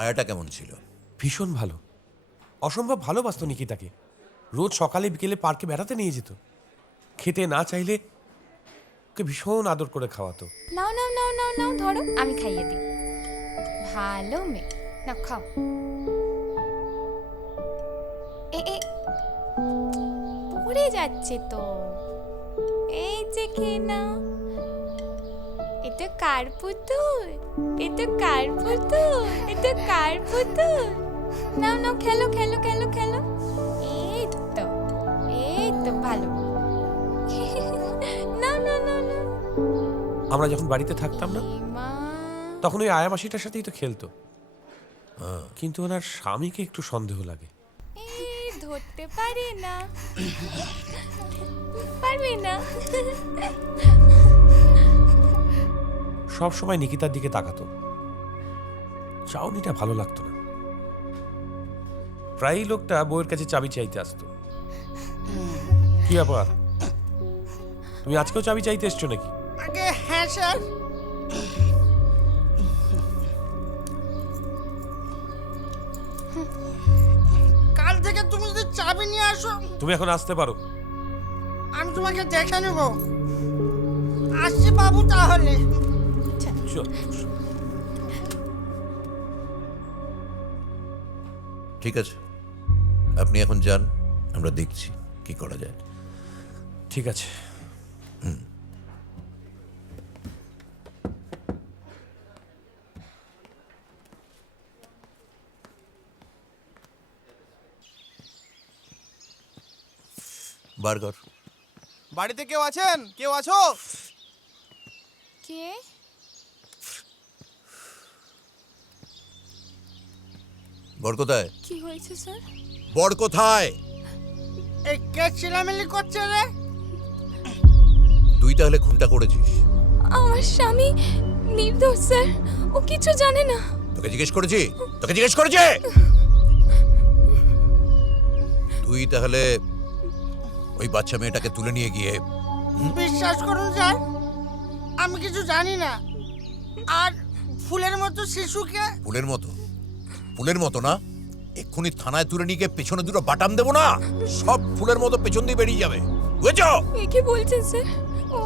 আয়াটা কেমন ছিল? ভীষণ ভালো, অসম্ভব ভালোবাসতো নিকিতাকে। রোজ সকালে বিকেলে পার্কে বেড়াতে নিয়ে যেত। খেতে না চাইলে ওকে ভীষণ আদর করে খাওয়াতো। নাও নাও নাও নাও নাও, ধরো আমি খাইয়ে দিই। ভালো মেয়ে, না খাও। এ এ পড়ে যাচ্ছে তো, এই যে খেয়ে নাও। এ তো কার পুতুল, এ তো কার পুতুল, এ তো কার পুতুল। নাও নাও, খেলো খেলো খেলো খেলো। এই তো, এই তো ভালো। না না না না, আমরা যখন বাড়িতে থাকতাম না, মা। তখন ওই আয়া মাসিটার সাথেই তো খেলতো। কিন্তু ওনার স্বামীকে একটু সন্দেহ লাগে। এই ধরতে পারে না, পারবে না। সব সময় নিকিতার দিকে তাকাতো। চাউনিটা ভালো লাগতো না। প্রায়ই লোকটা বউয়ের কাছে চাবি চাইতে আসতো। কি ব্যাপার, তুমি আজকেও চাবি চাইতে এসছো নাকি? আগে হ্যাঁ স্যার। কাল থেকে তুমি যদি চাবি নিয়ে আসো, তুমি এখন আসতে পারো। আমি তোমাকে দেখে নেব। আসছি বাবু তাহলে। চল। ঠিক আছে, আপনি এখন যান, আমরা দেখছি কি করা যায়। ঠিক আছে। বার্গার। বাড়িতে কেউ আছেন? কেউ আছো? কে? বর কোথায়? কি হয়েছে স্যার? বর কোথায়? এই কে চিলামিলি করছে রে? তুই তাহলে খুনটা করেছিস? আমার স্বামী নির্দোষ স্যার, ও কিছু জানে না। তোকে জিজ্ঞেস করেছি, তোকে জিজ্ঞেস করেছি। তুই তাহলে ওই বাচ্চা মেয়েটাকে তুলে নিয়ে গিয়ে বিশ্বাস করুন স্যার, আমি কিছু জানি না। আর ফুলের মতো শিশুকে ফুলের মতো, ফুলের মতো না, এক্ষুনি থানায় তুলে নিয়ে গিয়ে পেছনে দুটো বাটাম দেবো না, সব ফুলের মতো পেছন দিয়ে বেরিয়ে যাবে, বুঝেছো? এ কি বলছেন স্যার?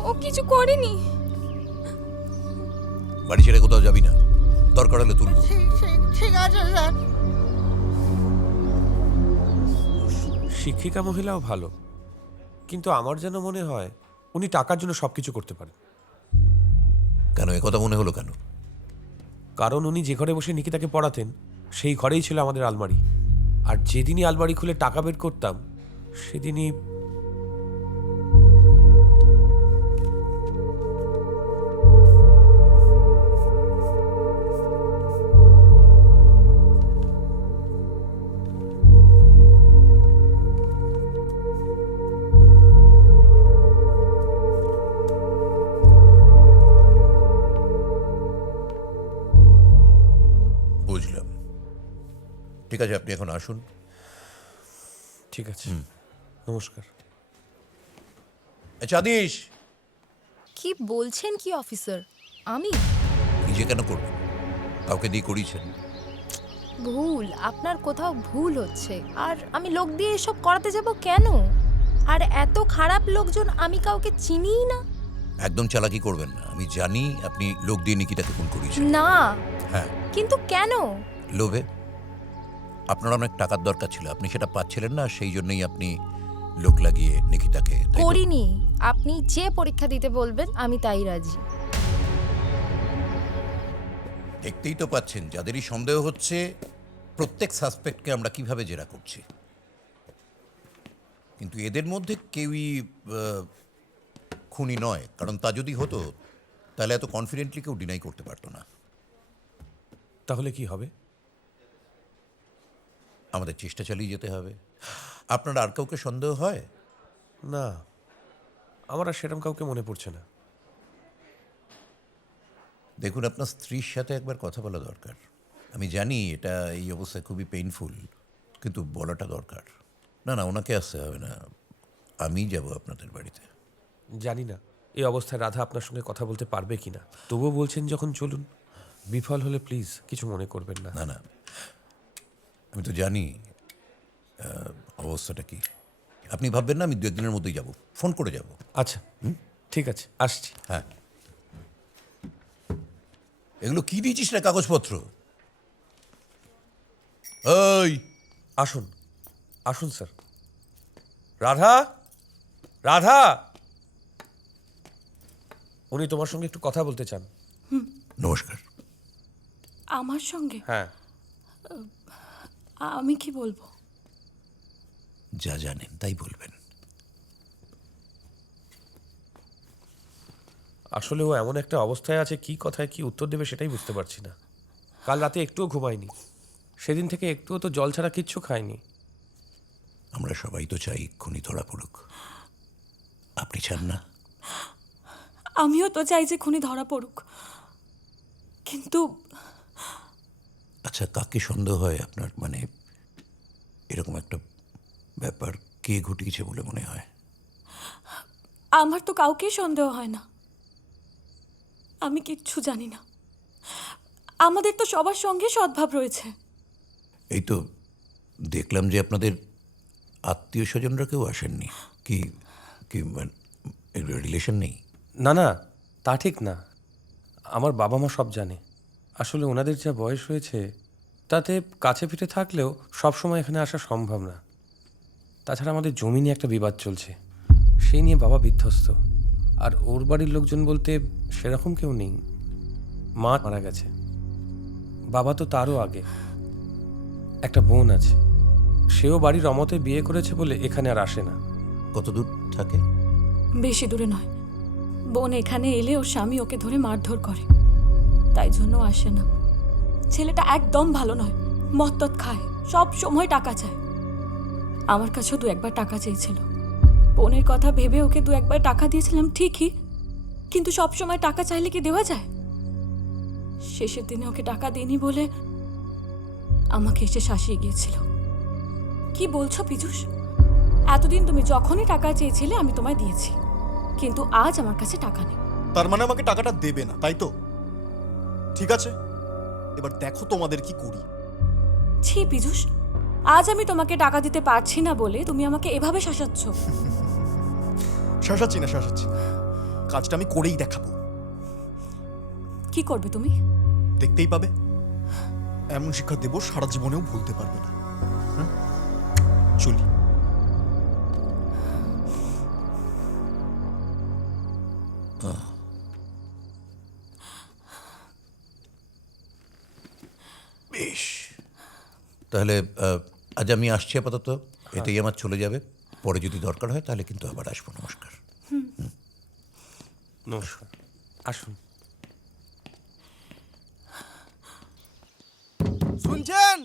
ও কিছু করেনি। বাড়ি ছেড়ে কোথাও যাবি না, দরকার হলে তুলবো। ঠিক আছে স্যার। শিক্ষিকা মহিলাও ভালো, কিন্তু আমার যেন মনে হয় উনি টাকার জন্য সবকিছু করতে পারেন। কেন এ কথা মনে হলো কেন? কারণ উনি যে ঘরে বসে নিকিতাকে পড়াতেন সেই ঘরেই ছিল আমাদের আলমারি। আর যেদিনই আলমারি খুলে টাকা বের করতাম সেদিনই বুঝলাম। ঠিক আছে, আপনি এখন আসুন। ঠিক আছে। নমস্কার। চাঁদিস, কি বলছেন কি অফিসার? আমি? নিজে কেন করবেন? কাউকে দিয়ে করিয়েছেন? ভুল, আপনার কোথাও ভুল হচ্ছে। আর আমি লোক দিয়ে এসব করাতে যাব কেন? আর এত খারাপ লোকজন আমি কাউকে চিনিই না। একদম চালাকি করবেন না, আমি জানি আপনি লোক দিয়ে নিকিতাকে খুন করিয়েছেন। না, হ্যাঁ, কিন্তু কেন? লোভে। আপনার অনেক টাকার দরকার ছিল, আপনি সেটা পাচ্ছিলেন না, সেই জন্যই আপনি লোক লাগিয়ে নিকিতাকে, তাই তো? করিনি। আপনি যে পরীক্ষা দিতে বলবেন আমি তাই রাজি। দেখতেই তো পাচ্ছেন, যাদেরই সন্দেহ হচ্ছে প্রত্যেক সাসপেক্টকে আমরা কিভাবে জেরা করছি। কিন্তু এদের মধ্যে কেউই খুনি নয়, কারণ তা যদি হতো তাহলে এত কনফিডেন্টলি কেউ ডিনাই করতে পারতো না। তাহলে কি হবে? আমাদের চেষ্টা চালিয়ে যেতে হবে। আপনার আর কাউকে সন্দেহ হয়? না, আমার আর সেরকম কাউকে মনে পড়ছে না। দেখুন, আপনার স্ত্রীর সাথে একবার কথা বলা দরকার। আমি জানি এটা এই অবস্থায় খুবই পেইনফুল, কিন্তু বলাটা দরকার। না না, ওনাকে আসতে হবে না, আমি যাব আপনাদের বাড়িতে। জানি না এই অবস্থায় রাধা আপনার সঙ্গে কথা বলতে পারবে কিনা, তবুও বলছেন যখন চলুন। বিফল হলে প্লিজ কিছু মনে করবেন না। না না, আমি তো জানি অবস্থাটা কি। আপনি ভাববেন না আমি 2 দিনের মধ্যেই যাব, ফোন করে যাব। আচ্ছা ঠিক আছে, আসছি। হ্যাঁ, এগুলো কি দিয়েছিস না কাগজপত্র? ওই আসুন আসুন স্যার। রাধা, রাধা, উনি তোমার সঙ্গে একটু কথা বলতে চান। নমস্কার। আমার সঙ্গে হ্যাঁ, আমি কি বলবো? যা জানেন তাই বলবেন। আসলে ও এমন একটা অবস্থায় আছে, কি কথায় কি উত্তর দেবে সেটাই বুঝতে পারছি না। কাল রাতে একটুও ঘুমায়নি, সেদিন থেকে একটুও তো জল ছাড়া কিচ্ছু খায়নি। আমরা সবাই তো চাই এক্ষুনি ধরা পড়ুক, আপনি চান না? আমিও তো চাই যে খুনি ধরা পড়ুক, কিন্তু আচ্ছা, কাকে সন্দেহ হয় আপনার? মানে এরকম একটা ব্যাপার কে ঘটিয়েছে বলে মনে হয়? আমার তো কাউকেই সন্দেহ হয় না। আমি কিচ্ছু জানি না। আমাদের তো সবার সঙ্গে সদ্ভাব রয়েছে। এই তো দেখলাম যে আপনাদের আত্মীয় স্বজনরা কেউ আসেননি। কি কি রিলেশন নেই? না না, তা ঠিক না। আমার বাবা মা সব জানে। আসলে ওনাদের যা বয়স হয়েছে তাতে কাছে পিঠে থাকলেও সব সময় এখানে আসা সম্ভব না। তাছাড়া আমাদের জমি নিয়ে একটা বিবাদ চলছে, সেই নিয়ে বাবা বিধ্বস্ত। আর ওর বাড়ির লোকজন বলতে সেরকম কেউ নেই। মা মারা গেছে, বাবা তো তারও আগে। একটা বোন আছে, সেও বাড়ির অমতে বিয়ে করেছে বলে এখানে আর আসে না। কত দূর থাকে? বেশি দূরে নয়। বোন এখানে এলে ওর স্বামী ওকে ধরে মারধর করে, তাই জন্য আসে না। ছেলেটা একদম ভালো নয়, মত্তত খায়, সব সময় টাকা চায়। আমার কাছেও 2-1বার টাকা চেয়েছিল। বোনের কথা ভেবে ওকে 2-1বার টাকা দিয়েছিলাম ঠিকই, কিন্তু সব সময় টাকা চাইলে কি দেওয়া যায়? শেষের দিনে ওকে টাকা দিইনি বলে আমাকে এসে শাসিয়ে গিয়েছিল। কি বলছো পীযূষ? এতদিন তুমি যখনই টাকা চেয়েছিলে আমি তোমায় দিয়েছি, কিন্তু আজ আমার কাছে টাকা নেই। তার মানে আমাকে টাকাটা দেবে না, তাই তো? ঠিক আছে, এবার দেখো তোমাদের কি করি। ছি পীযূষ, আজ আমি তোমাকে টাকা দিতে পারছি না বলে তুমি আমাকে এভাবে শাসাচ্ছ। শাসাচ্ছি না, শাসাচ্ছি না। কাজটা আমি করেই দেখাবো, কি করবে তুমি? দেখতেই পাবে। এমন শিক্ষা দেবো সারা জীবনেও ভুলতে পারবে না। হ্যাঁ, চলি। বেশ, তাহলে আজ আমি আসছি আপাতত, এতেই আমার চলে যাবে। পরে যদি দরকার হয় তাহলে কিন্তু আবার আসবো। নমস্কার। নমস্কার, আসুন। শুনছেন?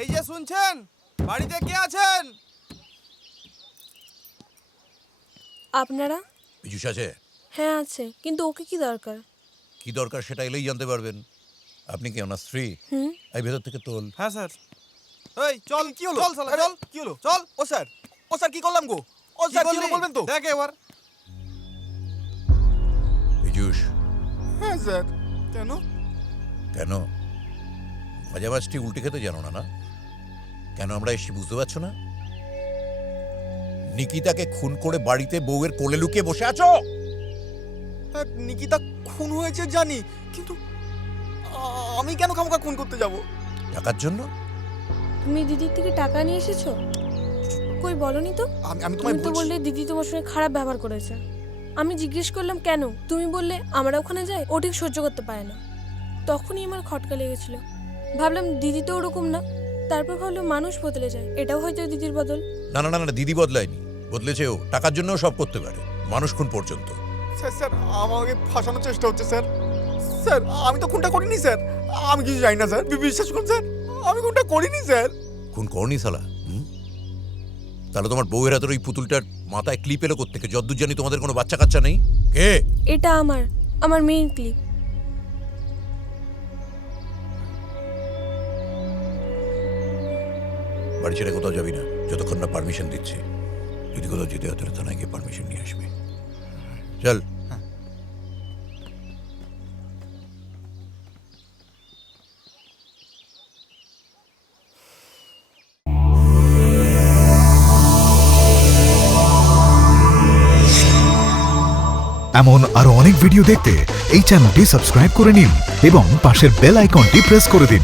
এই যে শুনছেন, বাড়িতে কে আছেন? আপনারা? বিজুষ আছে? হ্যাঁ আছে, কিন্তু ওকে কি দরকার? কি দরকার সেটা এলেই জানতে পারবেন। আপনি কি ওনার স্ত্রী? এই ভেতর থেকে তোল। হ্যাঁ স্যার। এই চল, কি হলো? চল শালা, চল। কি হলো? চল। ও স্যার, ও স্যার কি করলাম গো? ও স্যার কি হলো বলবেন তো? দেখ এবার। বিজুষ, হ্যাঁ স্যার। কেন? কেন ভাজাবাজটি উল্টে খেতে জানো না? না কেন আমরা এসে বুঝতে পারছো না? নিকিতাকে খুন করে বাড়িতে বউয়ের কোলে লুকিয়ে বসে আছো। হ্যাঁ, নিকিতা খুন হয়েছে জানি, কিন্তু আমি কেন খামোখা খুন করতে যাব? টাকার জন্য? তুমি দিদির থেকে টাকা নিয়ে এসেছো? কই বলনি তো। আমি তুমি তোমায় তো বলছি। বললে দিদি তোমার সঙ্গে খারাপ ব্যবহার করেছে। আমি জিজ্ঞেস করলাম কেন, তুমি বললে আমরা ওখানে যাই, ও ঠিক সহ্য করতে পারে না। তখনই আমার খটকা লেগেছিল। ভাবলাম দিদি তো ওরকম না, তারপর ভাবলাম মানুষ বদলে যায়, এটাও হয়তো দিদির বদল। না না না না, দিদি বদলায়নি, বদলেছে ও। টাকার জন্যও সব করতে পারে, মানুষ খুন পর্যন্ত। স্যার স্যার আমাকে ফাঁসানোর চেষ্টা হচ্ছে স্যার। স্যার আমি তো খুনটা করিনি স্যার, আমি কিছু জানি না স্যার, বিশ্বাস করুন স্যার, আমি খুনটা করিনি স্যার। খুন করনি শালা? তাহলে তোমার বউয়ের হাতের ওই পুতুলটার মাথায় ক্লিপ এলো কোত্থেকে? যদ্দূর জানি তোমাদের কোনো বাচ্চা কাচ্চা নেই। কে? এটা আমার মেইন ক্লিপ। বাড়ি ছেড়ে কোথাও যাবি না যতক্ষণ না পারমিশন দিচ্ছি। যদি কোথাও যেতে হয় তাহলে থানায় গিয়ে পারমিশন নিয়ে আসবি। চল। এমন আরো অনেক ভিডিও দেখতে এই চ্যানেলটি সাবস্ক্রাইব করে নিন এবং পাশের বেল আইকনটি প্রেস করে দিন।